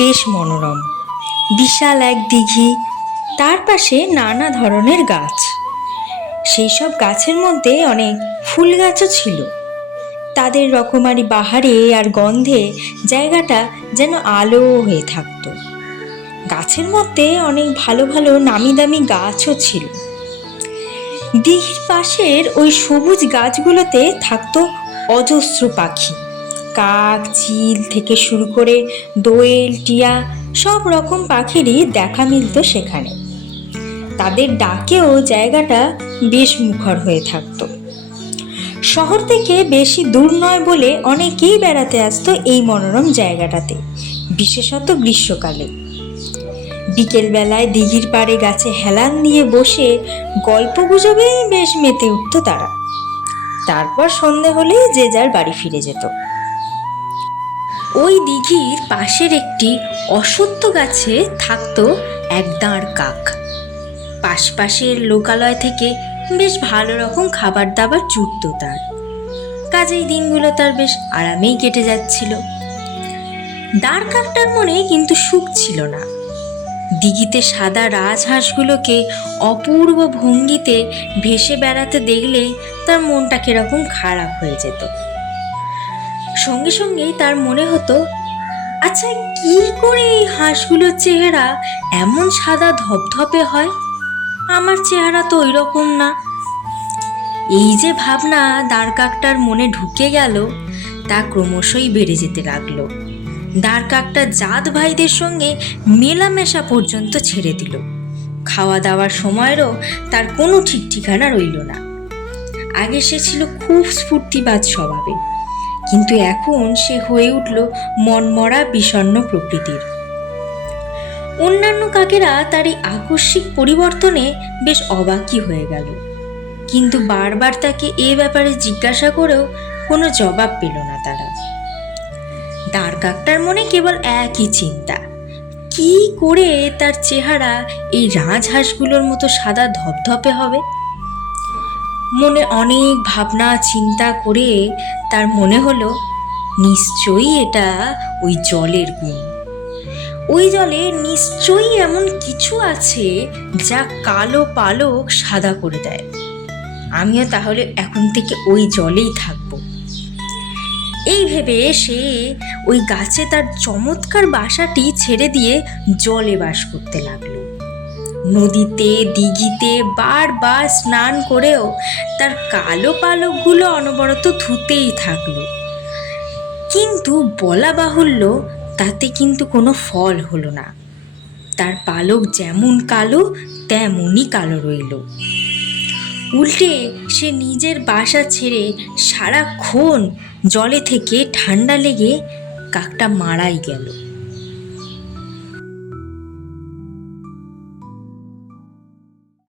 বেশ মনোরম। বিশাল এক দিঘি, তার পাশে নানা ধরনের গাছ। সেই সব গাছের মধ্যে অনেক ফুল গাছও ছিল। তাদের রকমারি বাহারে আর গন্ধে জায়গাটা যেন আলো হয়ে থাকতো। গাছের মধ্যে অনেক ভালো ভালো নামি দামি গাছও ছিল। দিঘির পাশের ওই সবুজ গাছগুলোতে থাকতো অজস্র পাখি। কাক, চিল থেকে শুরু করে দোয়েল, টিয়া, সব রকম পাখিরই দেখা মিলত সেখানে। তাদের ডাকেও জায়গাটা বেশ মুখর হয়ে থাকতো। শহর থেকে বেশি দূর নয় বলে অনেকেই বেড়াতে আসতো এই মনোরম জায়গাটাতে, বিশেষত গ্রীষ্মকালে। বিকেলবেলায় দিঘির পাড়ে গাছে হেলান দিয়ে বসে গল্প গুজবে বেশ মেতে উঠত তারা। তারপর সন্ধে হলেই যে যার বাড়ি ফিরে যেত। ওই দিঘির পাশের একটি অশ্বত্থ গাছে থাকতো এক দাঁড় কাক। পাশের লোকালয় থেকে বেশ ভালো রকম খাবার দাবার জুটত তার। কাজেই দিনগুলো তার বেশ আরামেই কেটে যাচ্ছিল। দাঁড় কাকটার মনে কিন্তু সুখ ছিল না। দিঘিতে সাদা রাজহাঁসগুলোকে অপূর্ব ভঙ্গিতে ভেসে বেড়াতে দেখলেই তার মনটা কিরকম খারাপ হয়ে যেত। সঙ্গে সঙ্গেই তার মনে হতো, আচ্ছা কি করে এই হাঁসগুলোর চেহারা এমন সাদা ধপধপে হয়? আমার চেহারা তো ওই রকম না। এই যে ভাবনা দাঁড় কাকটার মনে ঢুকে গেল, তা ক্রমশই বেড়ে যেতে লাগলো। দাঁড় কাকটা জাত ভাইদের সঙ্গে মেলামেশা পর্যন্ত ছেড়ে দিল। খাওয়া দাওয়ার সময়েরও তার কোনো ঠিক ঠিকানা রইল না। আগে সে ছিল খুব স্ফূর্তিবাজ স্বভাবে, কিন্তু এখন সে হয়ে উঠল মনমরা বিষণ্ণ প্রকৃতির। অন্যান্য কাকেরা তার এই আকস্মিক পরিবর্তনে বেশ অবাকই হয়ে গেল, কিন্তু বারবার তাকে এ ব্যাপারে জিজ্ঞাসা করেও কোনো জবাব পেল না তারা। দাঁড় কাকটার মনে কেবল একই চিন্তা, কি করে তার চেহারা এই রাজহাঁসগুলোর মতো সাদা ধপধপে হবে। মনে অনেক ভাবনা চিন্তা করে তার মনে হলো, নিশ্চয়ই এটা ওই জলের গুণ। ওই জলে নিশ্চয়ই এমন কিছু আছে যা কালো পালক সাদা করে দেয়। আমিও তাহলে এখন থেকে ওই জলেই থাকবো। এই ভেবে সে ওই গাছে তার চমৎকার বাসাটি ছেড়ে দিয়ে জলে বাস করতে লাগলো। নদীতে, দিঘিতে বারবার স্নান করেও তার কালো পালকগুলো অনবরত ধুতেই থাকলো। কিন্তু বলা বাহুল্য, তাতে কিন্তু কোনো ফল হলো না। তার পালক যেমন কালো তেমনই কালো রইল। উল্টে সে নিজের বাসা ছেড়ে সারাক্ষণ জলে থেকে ঠান্ডা লেগে কাকটা মারাই গেল।